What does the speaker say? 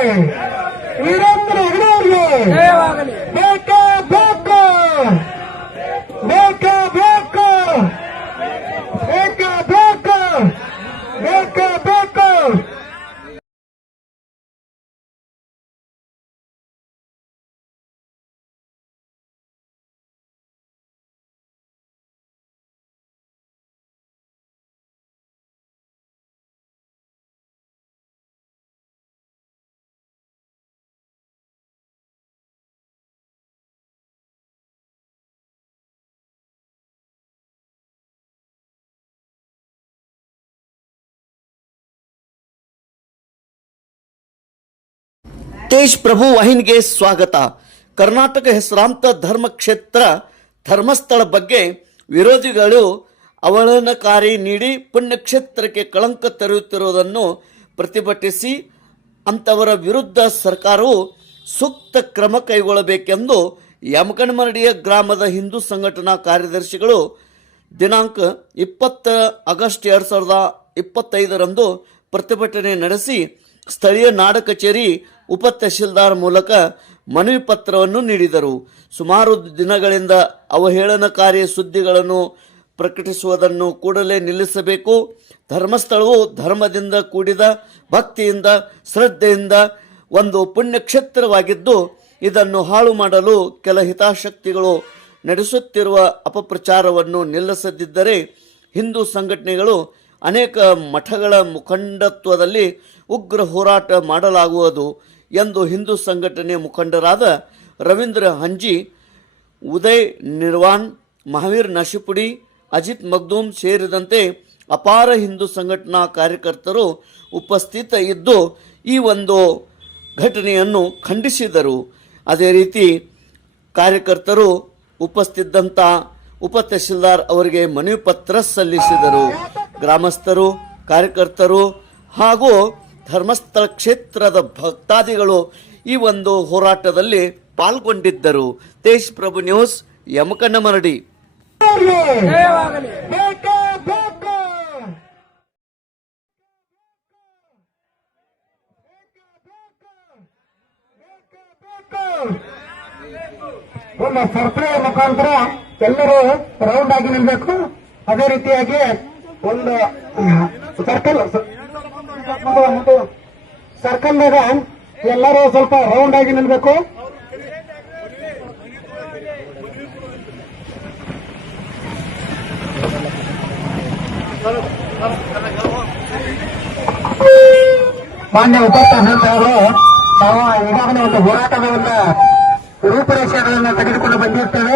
Amen. Tej ಪ್ರಭು ವಾಹಿನಿಗೆ ಸ್ವಾಗತ. ಕರ್ನಾಟಕ ಹೆಸರಾಂತ ಧರ್ಮಕ್ಷೇತ್ರ ಧರ್ಮಸ್ಥಳ ಬಗ್ಗೆ ವಿರೋಧಿಗಳು ಅವಲನಕಾರಿ ನೀಡಿ ಪುಣ್ಯಕ್ಷೇತ್ರಕ್ಕೆ ಕಳಂಕ ತರುತ್ತಿರುವುದನ್ನು ಪ್ರತಿಭಟಿಸಿ ಅಂಥವರ ವಿರುದ್ಧ ಸರ್ಕಾರವು ಸೂಕ್ತ ಕ್ರಮ ಕೈಗೊಳ್ಳಬೇಕೆಂದು ಯಮಕಣಮರಡಿಯ ಗ್ರಾಮದ ಹಿಂದೂ ಸಂಘಟನಾ ಕಾರ್ಯದರ್ಶಿಗಳು ದಿನಾಂಕ ಇಪ್ಪತ್ತ ಆಗಸ್ಟ್ ಎರಡು ಸಾವಿರದ ಇಪ್ಪತ್ತೈದರಂದು ಪ್ರತಿಭಟನೆ ನಡೆಸಿ ಸ್ಥಳೀಯ ನಾಡ ಕಚೇರಿ ಉಪ ತಹಶೀಲ್ದಾರ್ ಮೂಲಕ ಮನವಿ ಪತ್ರವನ್ನು ನೀಡಿದರು. ಸುಮಾರು ದಿನಗಳಿಂದ ಅವಹೇಳನಕಾರಿ ಸುದ್ದಿಗಳನ್ನು ಪ್ರಕಟಿಸುವುದನ್ನು ಕೂಡಲೇ ನಿಲ್ಲಿಸಬೇಕು. ಧರ್ಮಸ್ಥಳವು ಧರ್ಮದಿಂದ ಕೂಡಿದ ಭಕ್ತಿಯಿಂದ ಶ್ರದ್ಧೆಯಿಂದ ಒಂದು ಪುಣ್ಯಕ್ಷೇತ್ರವಾಗಿದ್ದು, ಇದನ್ನು ಹಾಳು ಮಾಡಲು ಕೆಲ ಹಿತಾಸಕ್ತಿಗಳು ನಡೆಸುತ್ತಿರುವ ಅಪಪ್ರಚಾರವನ್ನು ನಿಲ್ಲಿಸದಿದ್ದರೆ ಹಿಂದೂ ಸಂಘಟನೆಗಳು ಅನೇಕ ಮಠಗಳ ಮುಖಂಡತ್ವದಲ್ಲಿ ಉಗ್ರ ಹೋರಾಟ ಮಾಡಲಾಗುವುದು ಎಂದು ಹಿಂದೂ ಸಂಘಟನೆ ಮುಖಂಡರಾದ ರವೀಂದ್ರ ಹಂಜಿ, ಉದಯ್ ನಿರ್ವಾಣ್, ಮಹಾವೀರ್ ನಶಿಪುಡಿ, ಅಜಿತ್ ಮಗ್ದೂಮ್ ಸೇರಿದಂತೆ ಅಪಾರ ಹಿಂದೂ ಸಂಘಟನಾ ಕಾರ್ಯಕರ್ತರು ಉಪಸ್ಥಿತ ಇದ್ದು ಈ ಒಂದು ಘಟನೆಯನ್ನು ಖಂಡಿಸಿದರು. ಅದೇ ರೀತಿ ಕಾರ್ಯಕರ್ತರು ಉಪಸ್ಥಿದ್ದಂಥ ಉಪ ತಹಶೀಲ್ದಾರ್ ಅವರಿಗೆ ಮನವಿ ಪತ್ರ ಸಲ್ಲಿಸಿದರು. ಗ್ರಾಮಸ್ಥರು, ಕಾರ್ಯಕರ್ತರು ಹಾಗೂ ಧರ್ಮಸ್ಥಳ ಕ್ಷೇತ್ರದ ಭಕ್ತಾದಿಗಳು ಈ ಒಂದು ಹೋರಾಟದಲ್ಲಿ ಪಾಲ್ಗೊಂಡಿದ್ದರು. ತೇಜ್ ಪ್ರಭು ನ್ಯೂಸ್ ಯಮಕನ್ನಮರಡಿ ಮರಡಿ. ಒಂದು ಮುಖಾಂತರ ಎಲ್ಲರೂ ರೌಂಡ್ ಆಗಿ ನಿಲ್ಬೇಕು. ಅದೇ ರೀತಿಯಾಗಿ ಒಂದು ಸರ್ಕಲ್ ಸರ್ಕಲ್ನಾಗ ಎಲ್ಲರೂ ಸ್ವಲ್ಪ ರೌಂಡ್ ಆಗಿ ನಿಲ್ಬೇಕು. ಮಾನ್ಯ ಉಪಸ್ಥಿತರು ನಾವು ಈಗಾಗಲೇ ಒಂದು ಹೋರಾಟದ ಒಂದು ರೂಪರೇಷೆಗಳನ್ನು ತೆಗೆದುಕೊಂಡು ಬಂದಿರ್ತೇವೆ.